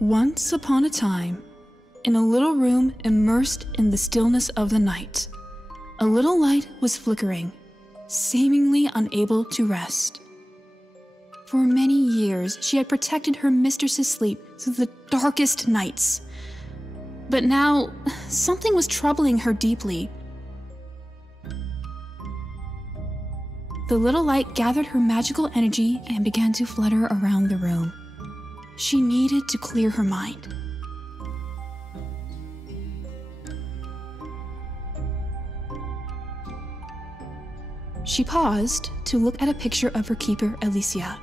Once upon a time, in a little room immersed in the stillness of the night, a little light was flickering, seemingly unable to rest. For many years, she had protected her mistress's sleep through the darkest nights. But now, something was troubling her deeply. The little light gathered her magical energy and began to flutter around the room. She needed to clear her mind. She paused to look at a picture of her keeper, Alicia,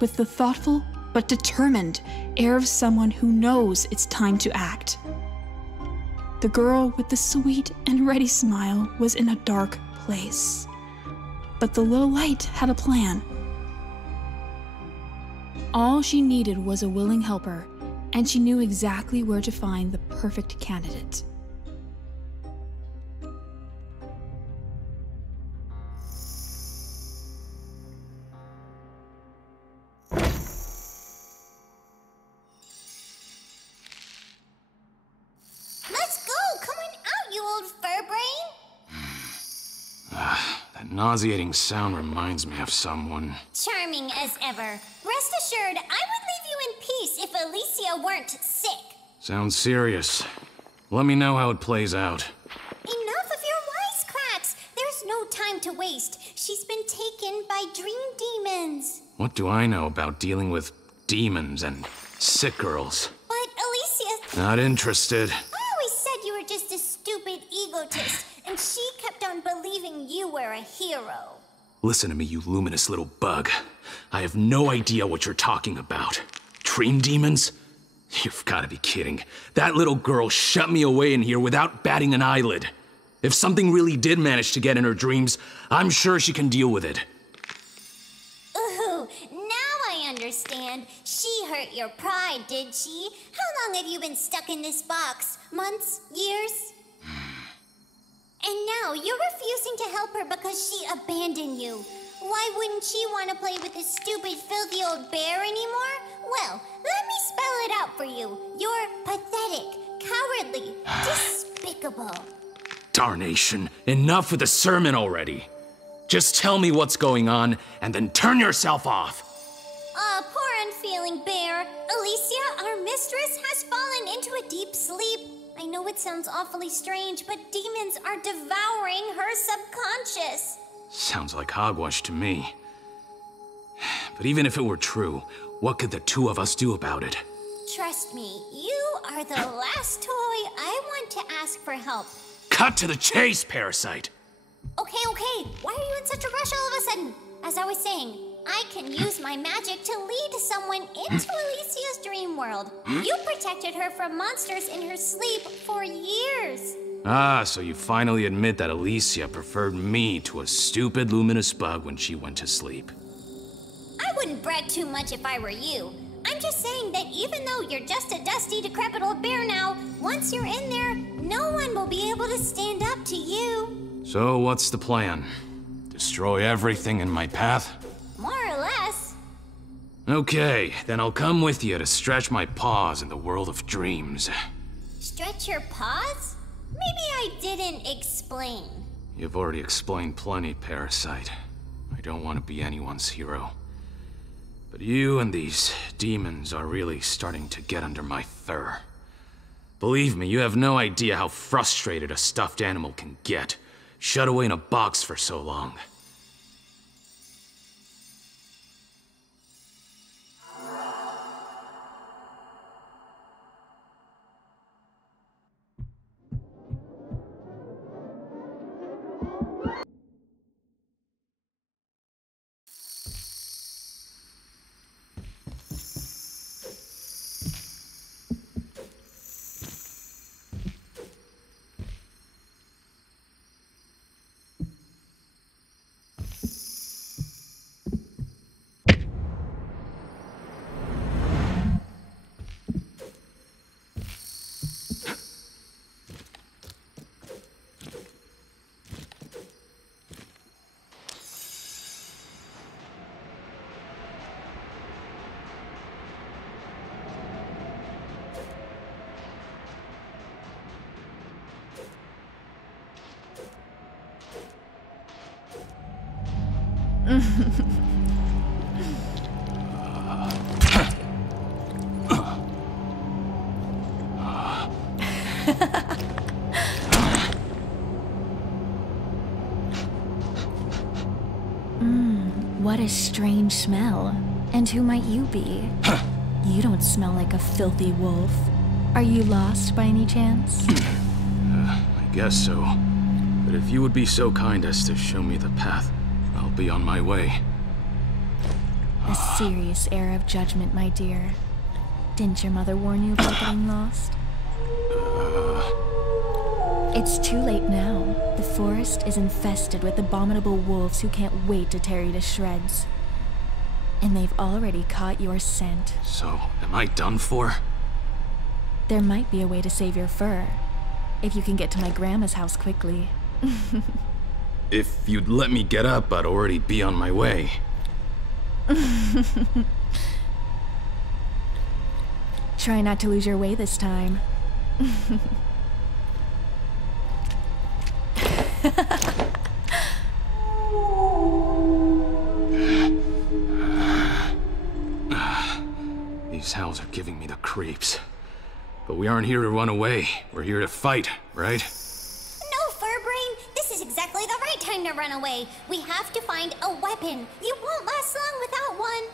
with the thoughtful but determined air of someone who knows it's time to act. The girl with the sweet and ready smile was in a dark place, but the little light had a plan. All she needed was a willing helper, and she knew exactly where to find the perfect candidate. That nauseating sound reminds me of someone. Charming as ever. Rest assured, I would leave you in peace if Alicia weren't sick. Sounds serious. Let me know how it plays out. Enough of your wisecracks! There's no time to waste. She's been taken by dream demons. What do I know about dealing with demons and sick girls? But Alicia... Not interested. I always said you were just a stupid egotist, and she kept on believing you were a hero. Listen to me, you luminous little bug. I have no idea what you're talking about. Dream demons? You've got to be kidding. That little girl shut me away in here without batting an eyelid. If something really did manage to get in her dreams, I'm sure she can deal with it. Ooh, now I understand. She hurt your pride, did she? How long have you been stuck in this box? Months? Years? And now you're refusing to help her because she abandoned you. Why wouldn't she want to play with this stupid, filthy old bear anymore? Well, let me spell it out for you. You're pathetic, cowardly, despicable. Darnation, enough with the sermon already. Just tell me what's going on, and then turn yourself off. Poor unfeeling bear. Alicia, our mistress, has fallen into a deep sleep. I know it sounds awfully strange, but demons are devouring her subconscious. Sounds like hogwash to me. But even if it were true, what could the two of us do about it? Trust me, you are the last toy I want to ask for help. Cut to the chase, Parasite! Okay, why are you in such a rush all of a sudden? As I was saying, I can use my magic to lead someone into Alicia's dream world. You protected her from monsters in her sleep for years. Ah, so you finally admit that Alicia preferred me to a stupid luminous bug when she went to sleep. I wouldn't brag too much if I were you. I'm just saying that even though you're just a dusty, decrepit old bear now, once you're in there, no one will be able to stand up to you. So what's the plan? Destroy everything in my path? More or less. Okay, then I'll come with you to stretch my paws in the world of dreams. Stretch your paws? Maybe I didn't explain. You've already explained plenty, Parasite. I don't want to be anyone's hero. But you and these demons are really starting to get under my fur. Believe me, you have no idea how frustrated a stuffed animal can get, shut away in a box for so long. What a strange smell. And who might you be? You don't smell like a filthy wolf. Are you lost by any chance? I guess so. But if you would be so kind as to show me the path, I'll be on my way. A serious air of judgment, my dear. Didn't your mother warn you about getting lost? It's too late now. The forest is infested with abominable wolves who can't wait to tear you to shreds. And they've already caught your scent. So, am I done for? There might be a way to save your fur. If you can get to my grandma's house quickly. If you'd let me get up, I'd already be on my way. Try not to lose your way this time. These howls are giving me the creeps. But we aren't here to run away. We're here to fight, right? No, Furbrain. This is exactly the right time to run away. We have to find a weapon. You won't last long without one.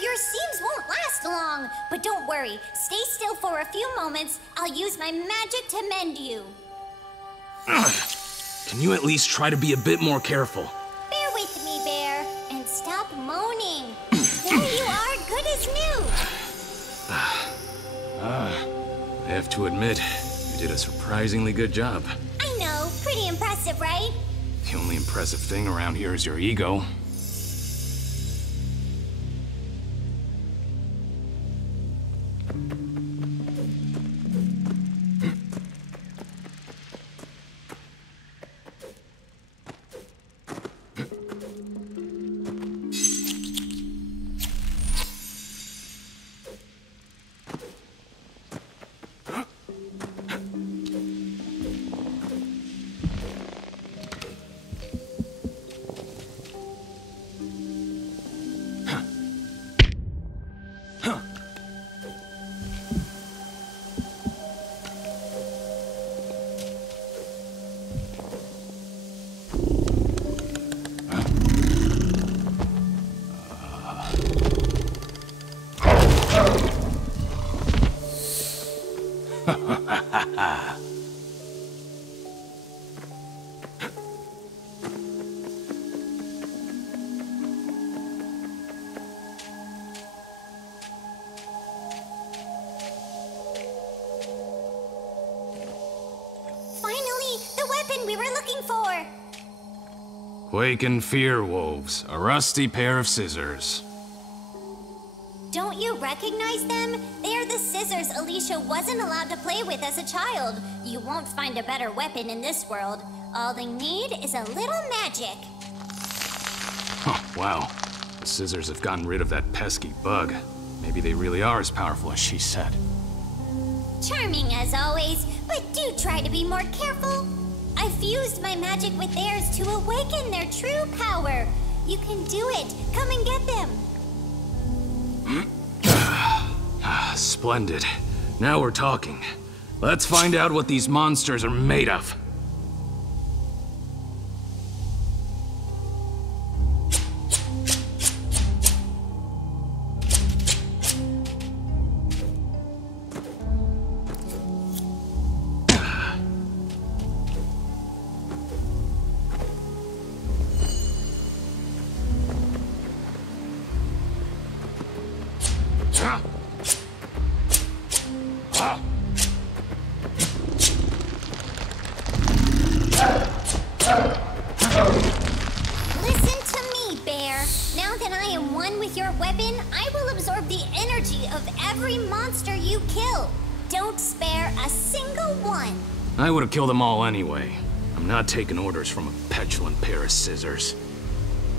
Your seams won't last long, but don't worry. Stay still for a few moments. I'll use my magic to mend you. Can you at least try to be a bit more careful? Bear with me, Bear, and stop moaning. There you are, good as new. I have to admit, you did a surprisingly good job. I know, pretty impressive, right? The only impressive thing around here is your ego. Finally weapon we were looking for. Quake and fear, wolves. A rusty pair of scissors. Don't you recognize them? They are the scissors Alicia wasn't allowed to play with as a child. You won't find a better weapon in this world. All they need is a little magic. Oh, wow. The scissors have gotten rid of that pesky bug. Maybe they really are as powerful as she said. Charming as always, but do try to be more careful. I fused my magic with theirs to awaken their true power. You can do it. Come and get them. Splendid. Now we're talking. Let's find out what these monsters are made of. Listen to me, Bear. Now that I am one with your weapon, I will absorb the energy of every monster you kill. Don't spare a single one. I would have killed them all anyway. I'm not taking orders from a petulant pair of scissors.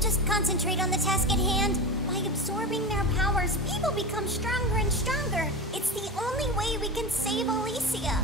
Just concentrate on the task at hand. By absorbing their powers, people become stronger and stronger. It's the only way we can save Alicia.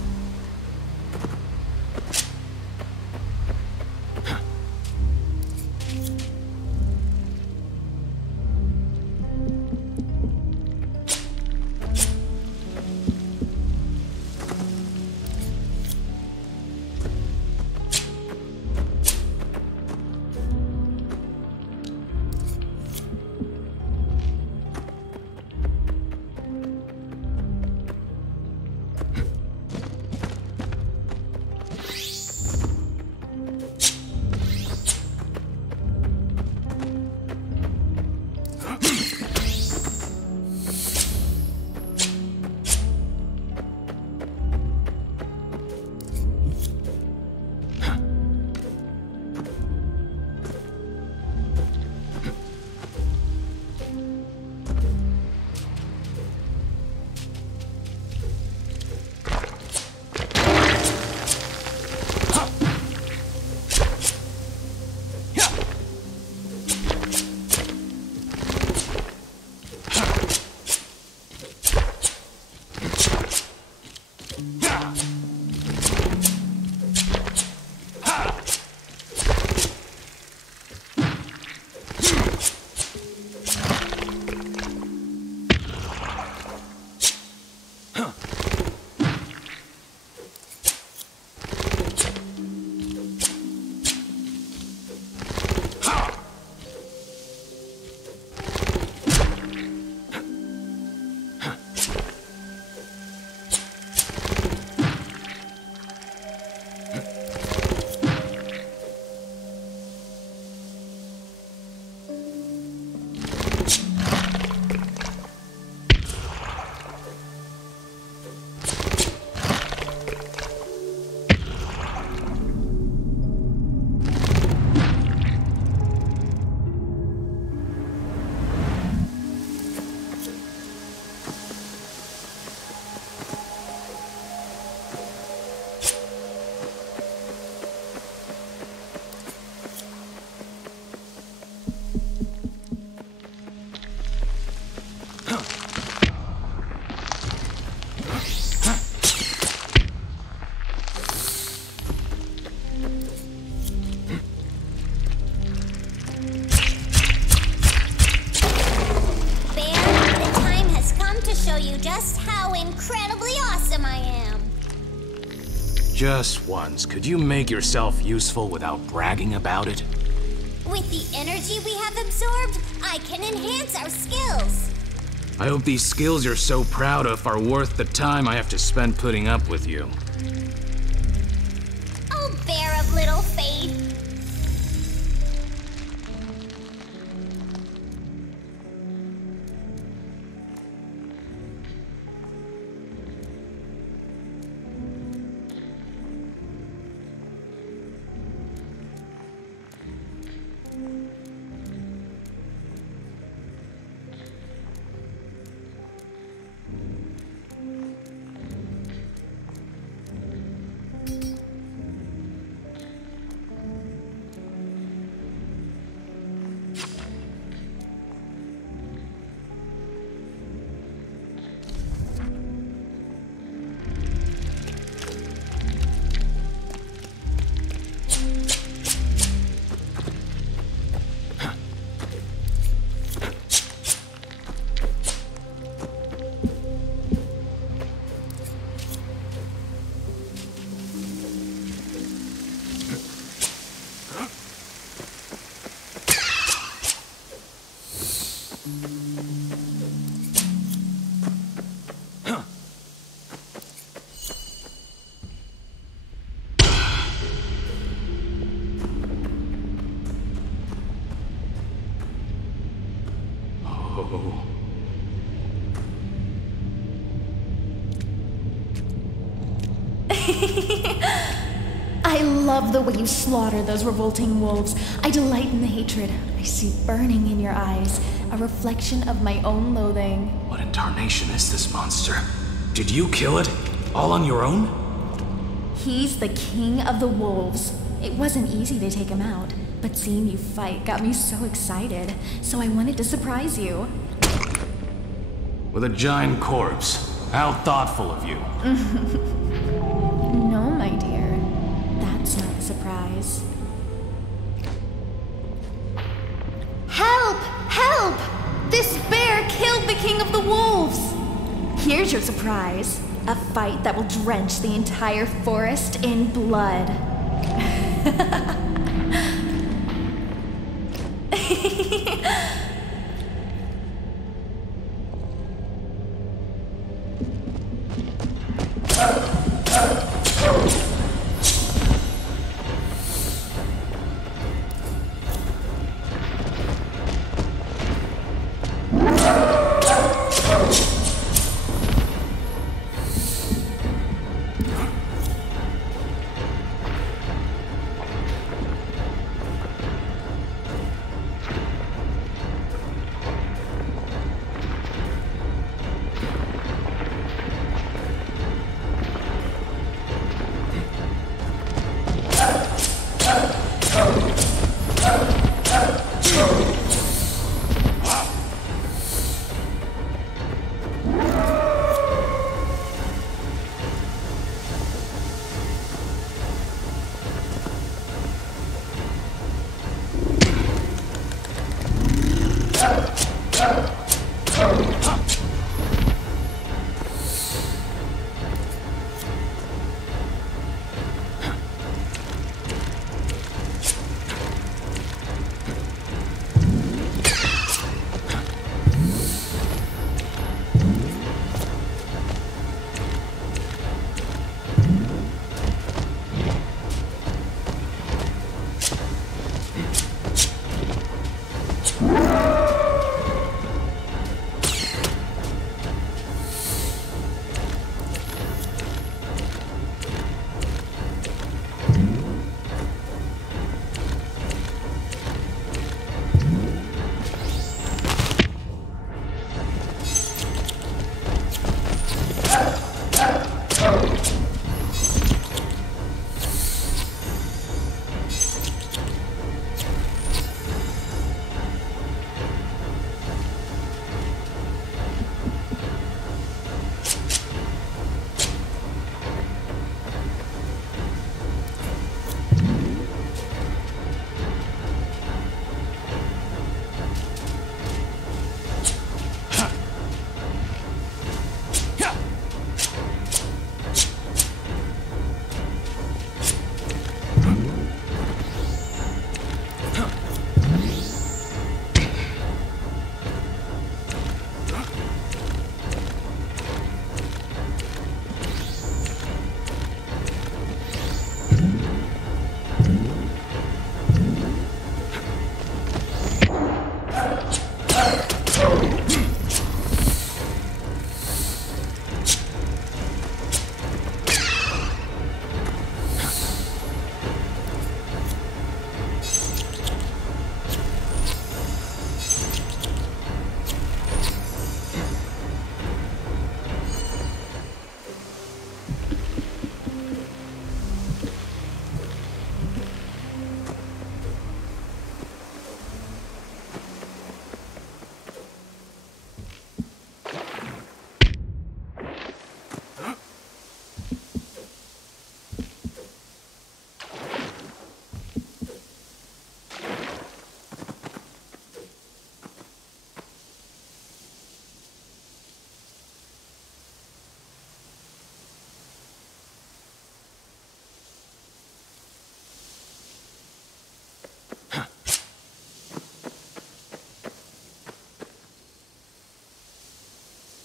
just how incredibly awesome I am. Just once, could you make yourself useful without bragging about it? With the energy we have absorbed, I can enhance our skills. I hope these skills you're so proud of are worth the time I have to spend putting up with you. Oh, bear of little faith. Oh. I love the way you slaughter those revolting wolves. I delight in the hatred I see burning in your eyes, a reflection of my own loathing. What in tarnation is this monster? Did you kill it? All on your own? He's the king of the wolves. It wasn't easy to take him out, but seeing you fight got me so excited, so I wanted to surprise you. With a giant corpse. How thoughtful of you. No, my dear. That's not a surprise. Help! Help! This bear killed the king of the wolves! Here's your surprise. A fight that will drench the entire forest in blood.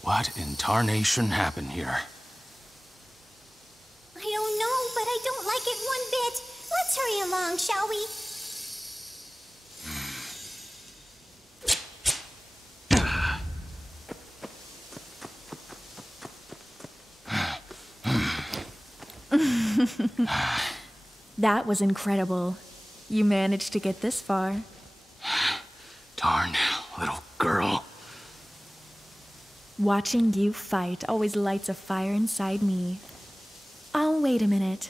What in tarnation happened here? I don't know, but I don't like it one bit. Let's hurry along, shall we? That was incredible. You managed to get this far. Darn little girl. Watching you fight always lights a fire inside me. Oh, wait a minute.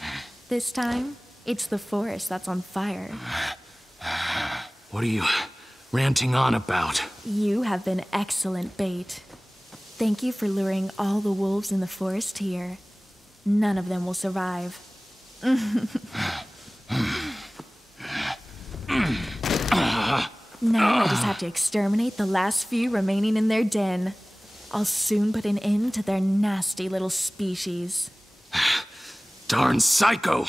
This time, it's the forest that's on fire. What are you ranting on about? You have been excellent bait. Thank you for luring all the wolves in the forest here. None of them will survive. Now I just have to exterminate the last few remaining in their den. I'll soon put an end to their nasty little species. Darn psycho!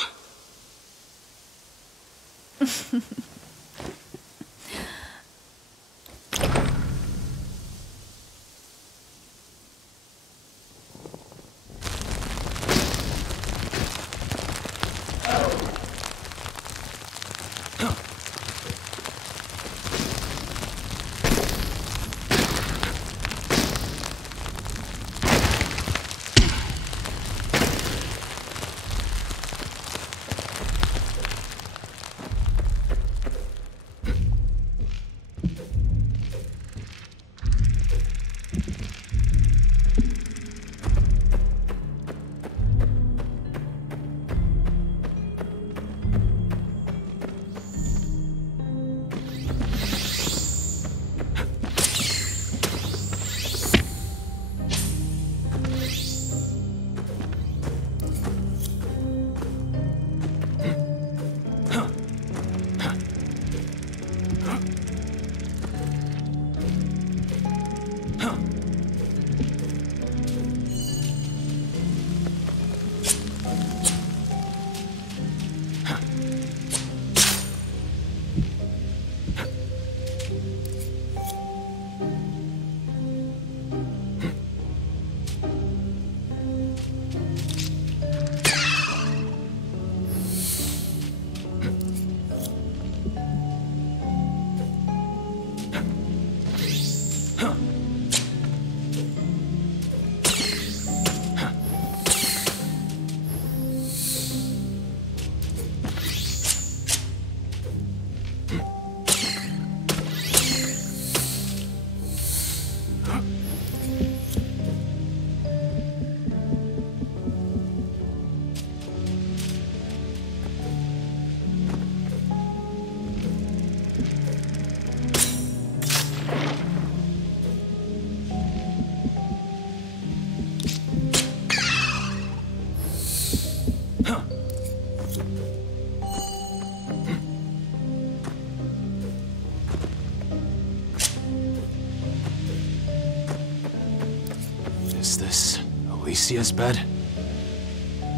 Is this Alicia's bed?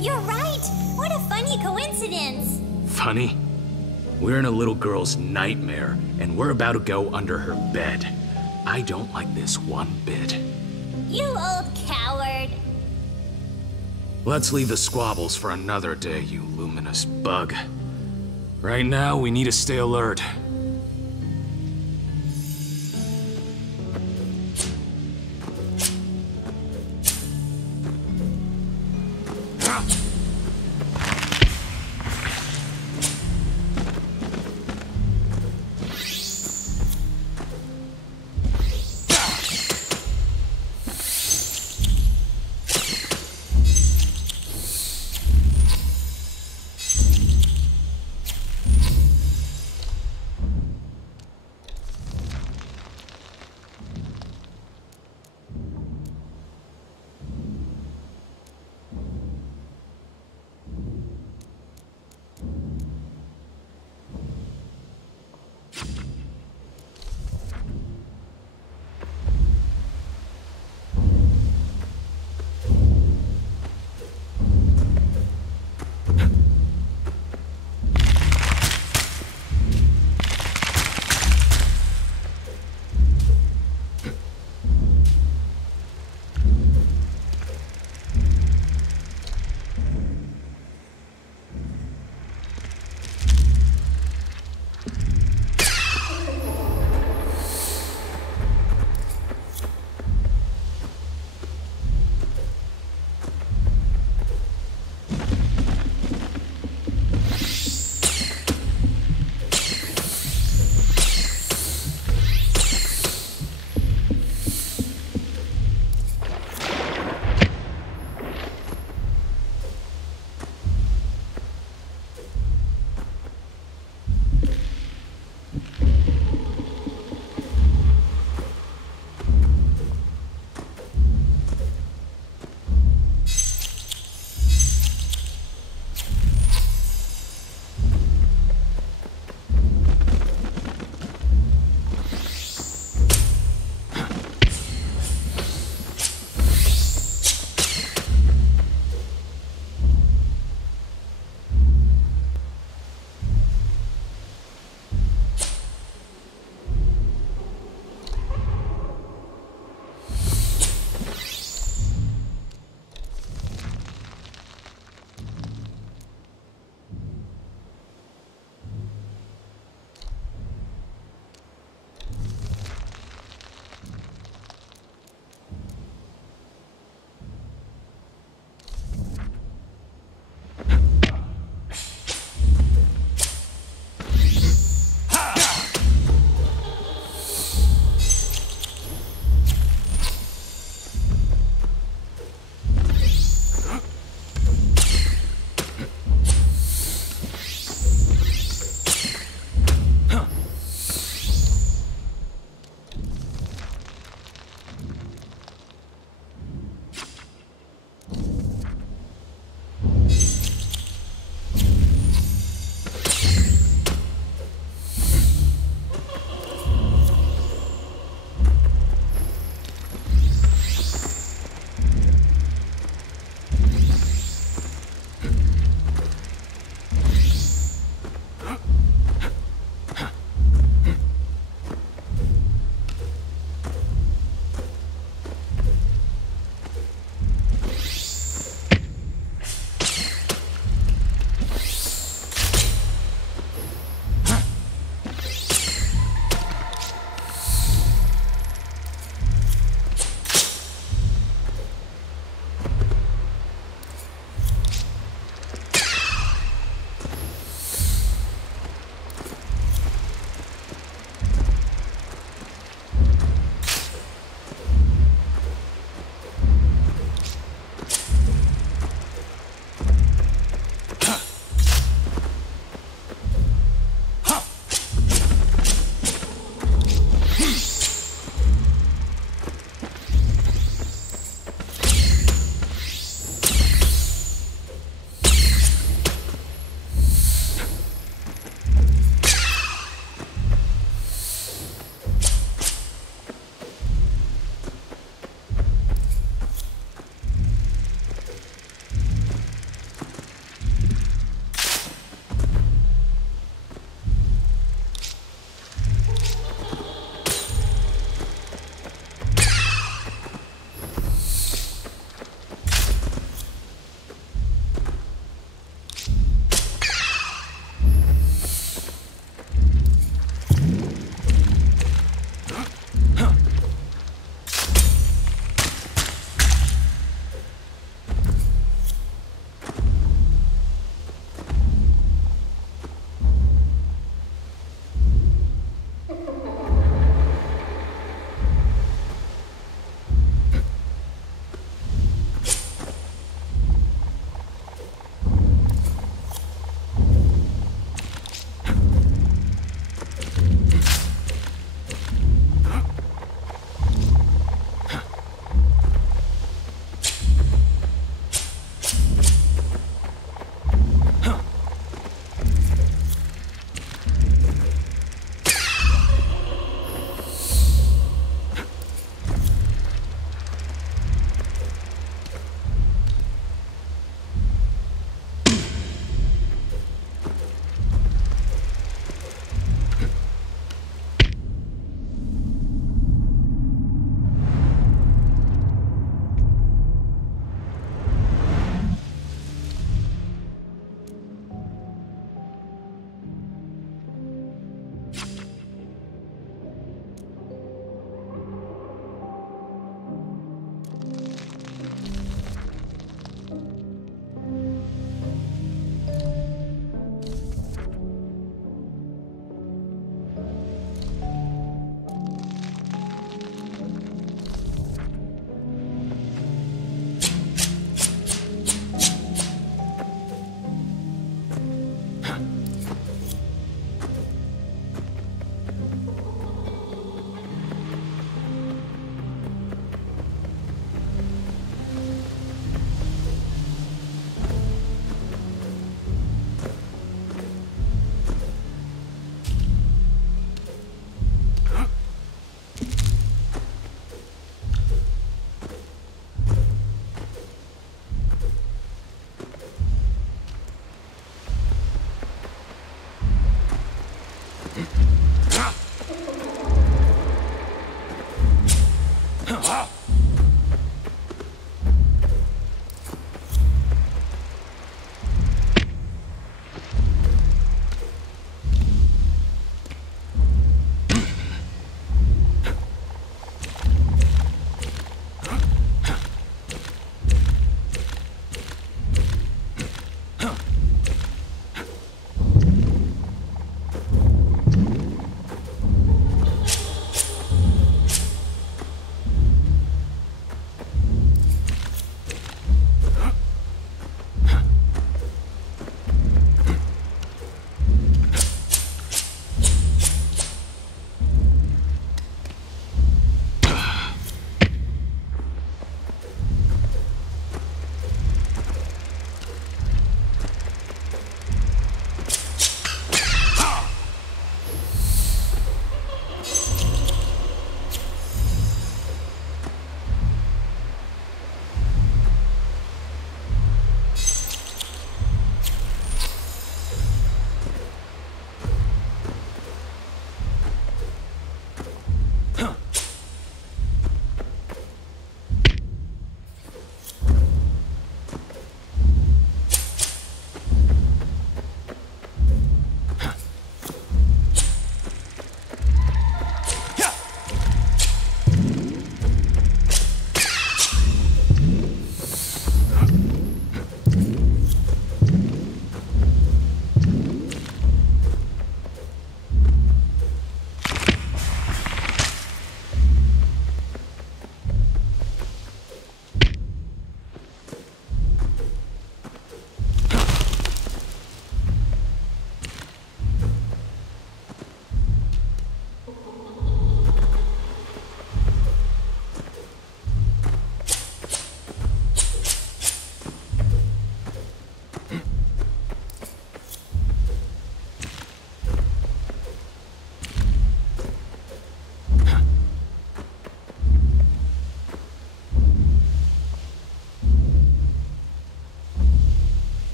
You're right! What a funny coincidence! Funny? We're in a little girl's nightmare, and we're about to go under her bed. I don't like this one bit. You old coward! Let's leave the squabbles for another day, you luminous bug. Right now, we need to stay alert.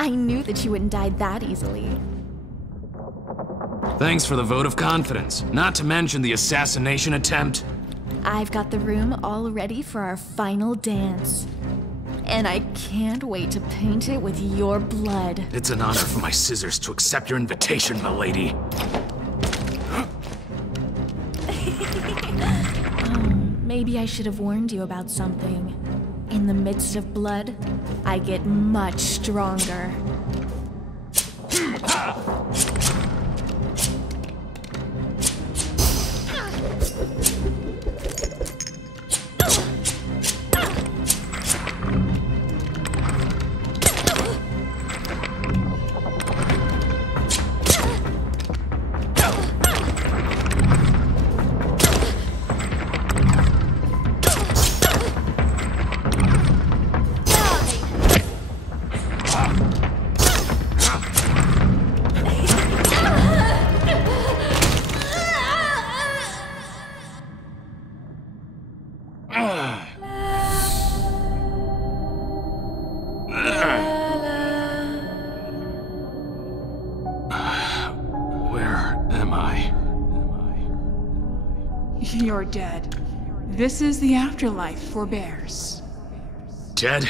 I knew that you wouldn't die that easily. Thanks for the vote of confidence, not to mention the assassination attempt. I've got the room all ready for our final dance. And I can't wait to paint it with your blood. It's an honor for my scissors to accept your invitation, milady. Maybe I should have warned you about something. In the midst of blood, I get much stronger. You're dead. This is the afterlife for bears. Dead?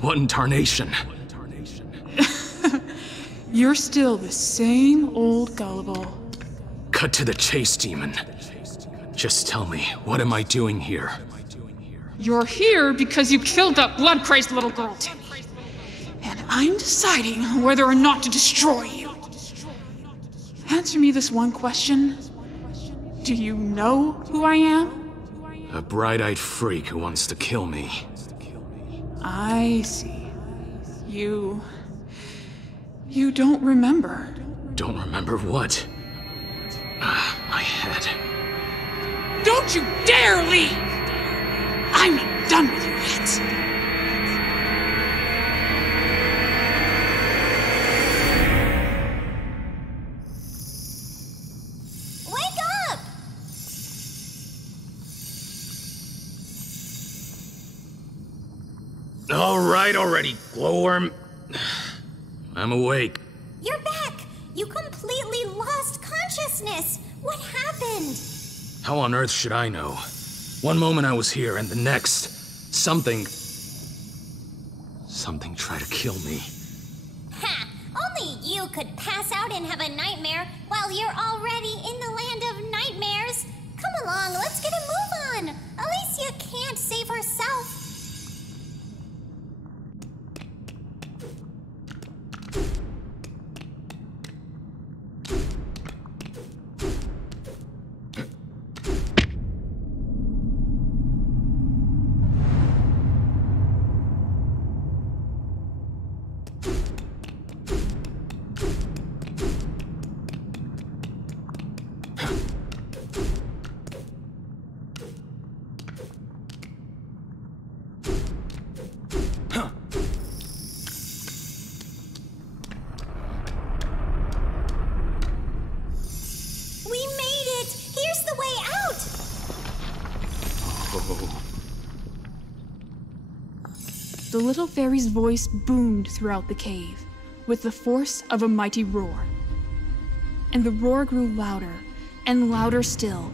What in tarnation? You're still the same old gullible. Cut to the chase, demon. Just tell me, what am I doing here? You're here because you killed that blood-crazed little girl, Timmy. And I'm deciding whether or not to destroy you. Answer me this one question. Do you know who I am? A bright-eyed freak who wants to kill me. I see. You don't remember. Don't remember what? My head. Don't you dare leave! I'm not done with you yet. All right already, glowworm. I'm awake. You're back! You completely lost consciousness! What happened? How on earth should I know? One moment I was here, and the next, something tried to kill me. Ha! Only you could pass out and have a nightmare while you're already in the land of nightmares. Come along, let's get a move on. Alicia can't save herself. The little fairy's voice boomed throughout the cave with the force of a mighty roar. And the roar grew louder and louder still.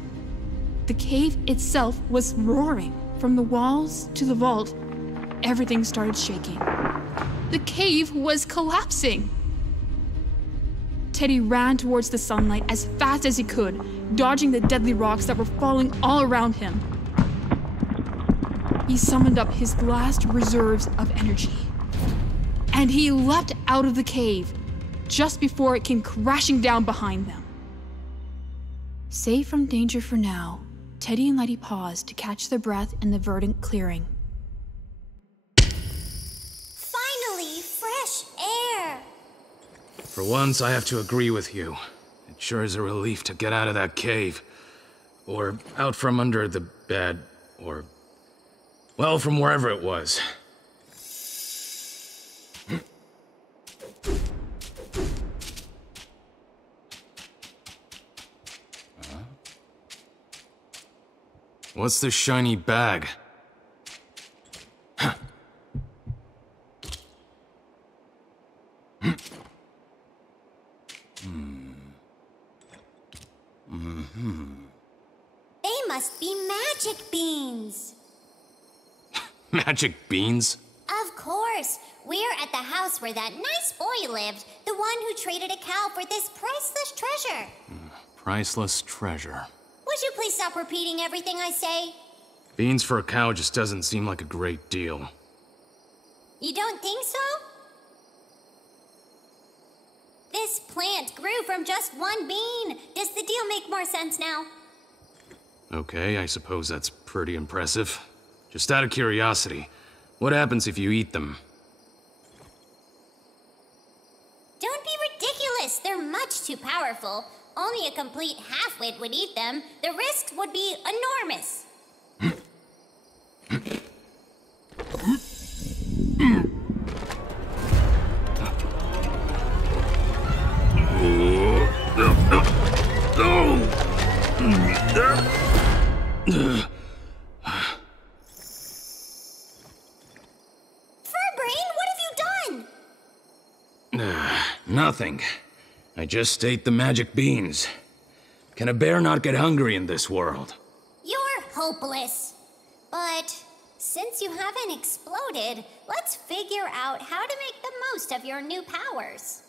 The cave itself was roaring. From the walls to the vault, everything started shaking. The cave was collapsing. Teddy ran towards the sunlight as fast as he could, dodging the deadly rocks that were falling all around him. He summoned up his last reserves of energy, and he leapt out of the cave just before it came crashing down behind them. Safe from danger for now, Teddy and Letty paused to catch their breath in the verdant clearing. Finally, fresh air! For once, I have to agree with you. It sure is a relief to get out of that cave. Or out from under the bed, or... well, from wherever it was. What's this shiny bag? They must be magic beans. Magic beans? Of course. We're at the house where that nice boy lived, the one who traded a cow for this priceless treasure. Priceless treasure. Would you please stop repeating everything I say? Beans for a cow just doesn't seem like a great deal. You don't think so? This plant grew from just one bean. Does the deal make more sense now? Okay, I suppose that's pretty impressive. Just out of curiosity, what happens if you eat them? Don't be ridiculous. They're much too powerful. Only a complete half-wit would eat them. The risks would be enormous. Furbrain, what have you done? Nothing. I just ate the magic beans. Can a bear not get hungry in this world? You're hopeless. But since you haven't exploded, let's figure out how to make the most of your new powers.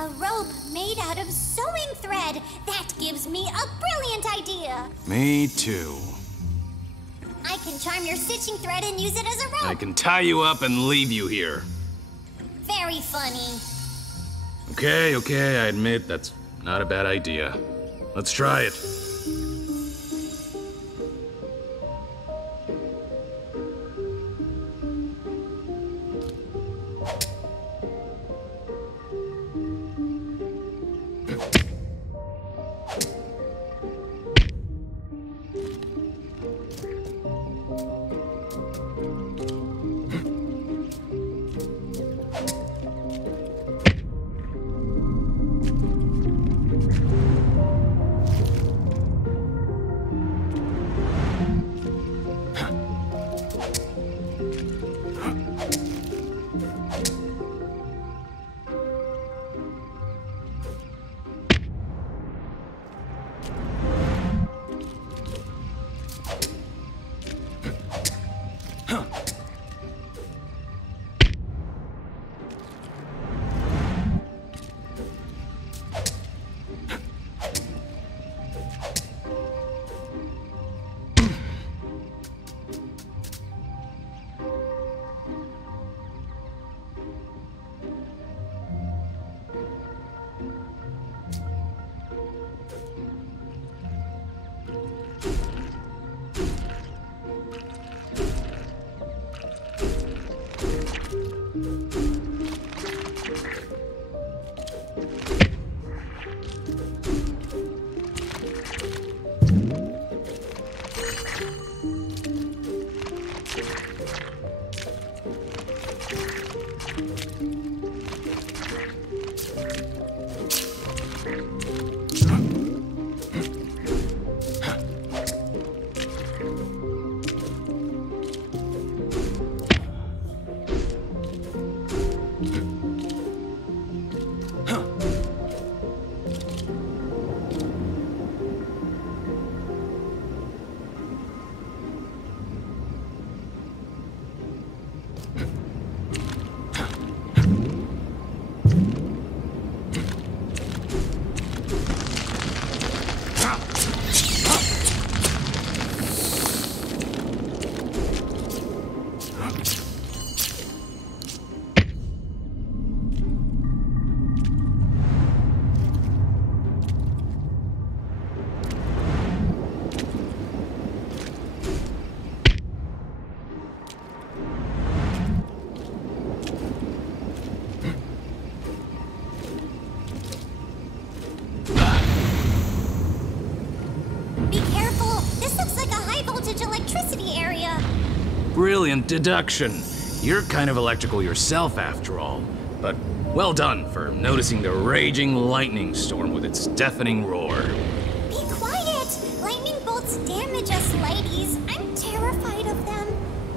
A rope made out of sewing thread. That gives me a brilliant idea. Me too. I can charm your stitching thread and use it as a rope. I can tie you up and leave you here. Very funny. Okay, I admit that's not a bad idea. Let's try it. Brilliant deduction. You're kind of electrical yourself, after all. But well done for noticing the raging lightning storm with its deafening roar. Be quiet! Lightning bolts damage us, ladies. I'm terrified of them.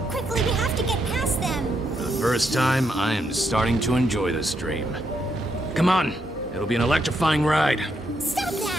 Quickly, we have to get past them. For the first time, I am starting to enjoy this dream. Come on, it'll be an electrifying ride. Stop that!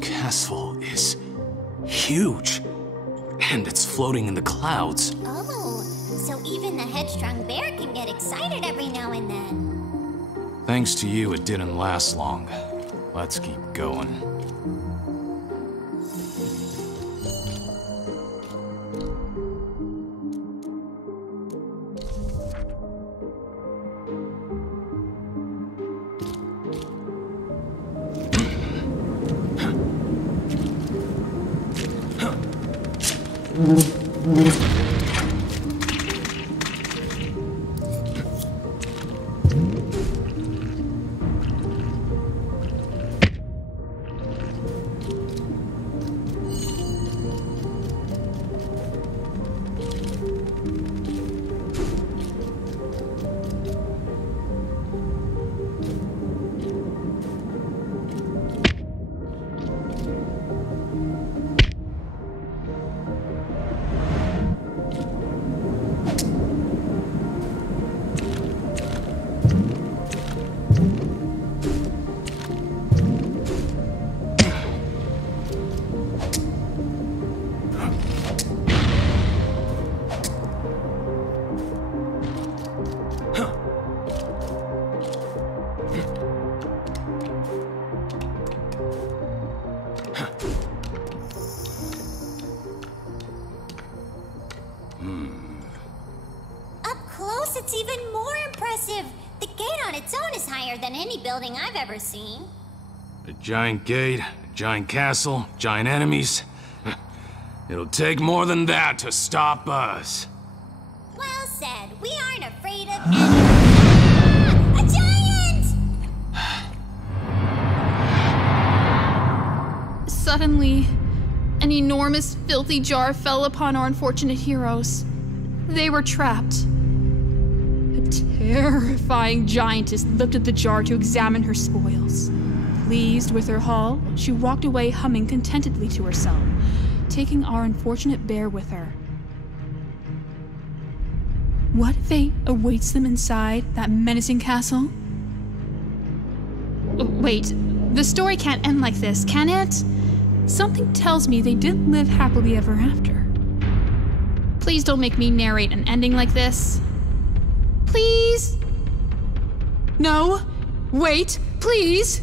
Castle is huge, and it's floating in the clouds. Oh, so even the headstrong bear can get excited every now and then. Thanks to you, it didn't last long. Let's keep going. Up close, it's even more impressive. The gate on its own is higher than any building I've ever seen. A giant gate, a giant castle, giant enemies. It'll take more than that to stop us. Well said. We aren't afraid of anything. A giant! Suddenly, an enormous, filthy jar fell upon our unfortunate heroes. They were trapped. A terrifying giantess lifted the jar to examine her spoils. Pleased with her haul, she walked away humming contentedly to herself, taking our unfortunate bear with her. What fate awaits them inside that menacing castle? Wait, the story can't end like this, can it? Something tells me they didn't live happily ever after. Please don't make me narrate an ending like this. Please? No, wait, please!